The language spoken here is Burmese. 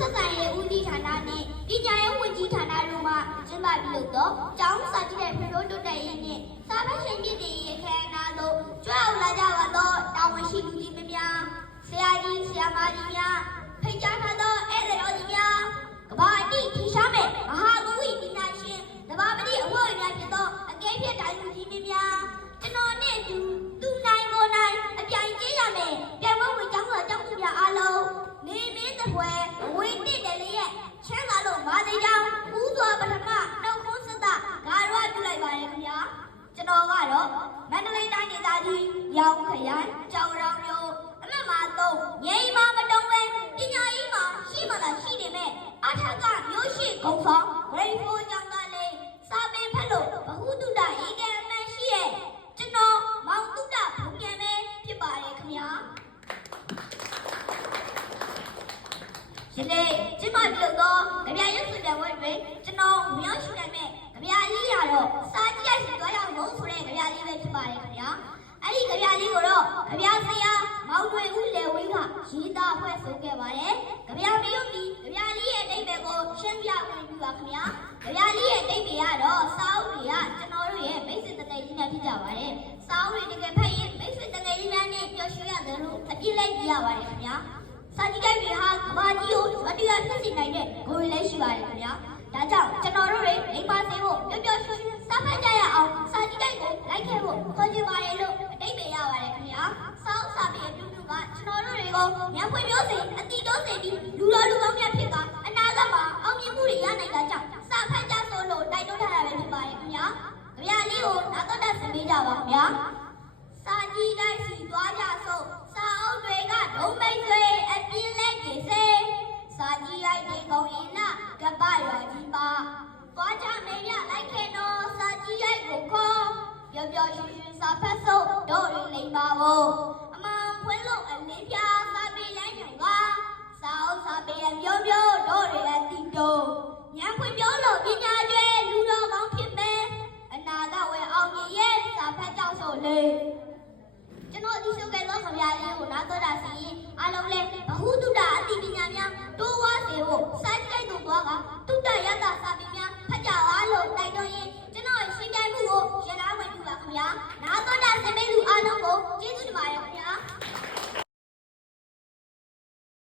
ဆက်ဆံရေးဦးစီးဌာနနဲ့ပညာရေးဝန်ကြီးဌာနတို့မှကျင်းပပြုလုပ်သောကျောင်းစာကြည့်တဲ့ဖွံ့ဖြိုးတိုးတက်ရေးနှင့်စာပေရှင်မြင့်တင်ရေးအခမ်းအနားသို့ကြွရောက်လာကြပါသောတာဝန်ရှိသူကြီးများဆရာကြီးဆရာမကြီးများဖိတ်ကြားထားသော ကျွန်တော်ကတော့မန္တလေးတိုင်းဒေသကြီးရောင်ခရိုင်ကြောင်ရောင်မြို့အမှတ်မှာတော့ငိမ်မာမတုံးပဲပညာရေးမှာရှိမှသာရှိနေမဲ့အထက်ကမြို့ရှိကုံဆောင် grade 4ကျောင်းသားလေးစာပင်ဖက်လို့ဘဟုတုတဧကံအမှန်ရှိရဲ့ကျွန်တော်မောင်တုတဘုံကံပဲဖြစ်ပါတယ်ခင်ဗျာယနေ့ကျမပြုတ်သောကြပြရုပ်စုတဲ့ဝက်တွင်ကျွန်တော်မြောက်ရှိနိုင်မဲ့ကြပြလေးရတော့စာကြည့်ရစီသွားရအောင်ဆိုတဲ့ကြပြလေးပဲဖြစ်ပါတယ်ခင်ဗျာအဲ့ဒီကြပြလေးကိုတော့ကြပြဆရာမောင်တွေဦးလေဝင်းကရေးသား ဖွဲ့ဆိုခဲ့ပါတယ်ကြပြမယုတ်ပြီးကြပြလေးရဲ့အတိတ်ပဲကိုရှင်းပြခွင့်ပြုပါခင်ဗျာကြပြလေးရဲ့အတိတ်ပဲကတော့စာအုပ်တွေကကျွန်တော်တို့ရဲ့မိတ်ဆွေတကယ်ကြီးများဖြစ်ကြပါတယ်စာအုပ်တွေတကယ်ဖတ်ရင်မိတ်ဆွေတကယ်ကြီးများနဲ့ပျော်ရွှင်ရတယ်လို့အပြည့်လိုက်ပြရပါတယ်ခင်ဗျာစာကြည့်တိုက်တွေဟာကဘာကြီးကိုမတရားဖြစ်စေနိုင်တဲ့ဂိုတွေလည်းရှိပါတယ်ခင်ဗျာ။ဒါကြောင့်ကျွန်တော်တို့တွေလိမ္မာစေဖို့ပျော်ပျော်ရွှင်ရွှင်စားဖတ်ကြရအောင်စာကြည့်တိုက်ကိုလိုက်ခဲ့ဖို့ခေါ်ချင်ပါတယ်လို့အတိတ်ပဲရပါတယ်ခင်ဗျာ။စောင်းစာပေအတူတူကကျွန်တော် တို့တွေကိုညံဖွင့်ပြောစေအတိတိုးစေပြီးလူတော်လူကောင်းများဖြစ်ကအနာဂတ်မှာအောင်မြင်မှုတွေရနိုင်တာကြောင့်စာဖတ်ကြဆိုလို့တိုက်တွန်းထားတာပဲဖြစ်ပါတယ်ခင်ဗျာ။ကြပြလေးကိုနားတော့တတ်ဆင်ပေးကြပါခင်ဗျာ။စာကြည့်တိုက်စီသွားကြစို့စာအုပ်တွေကဒုံမိတ်တွေအပြင်းလက်ကြီးစေစာကြည့်လိုက်တဲ့ကောင်းရင်လားကပ္ပရွာကြီးပါသွားကြမေရလိုက်ခဲ့တော့စာကြည့်ရိုက်ကိုခေါ်ပျော်ပျော်ရွှင်ရွှင်စာဖတ်စို့တို့ရင်းလိမ့်ပါဖို့အမောင်ဖွင့်လို့အလေးပြစာပေ ညံဖွင့်ပြောလို့ပညာကျွဲလူတော်ကောင်းဖြစ်မယ်အနာကဝယ်အောင်မြင်ရဲ့စာဖတ်ကြောက်ဆိုလေကျွန်တော်ဒီရှုပ်ကဲသောခမရလေးကိုနားတော့တာစီရင်အားလုံးလဲဘဟုတုတအတိပညာများတိုးဝါစေဖို့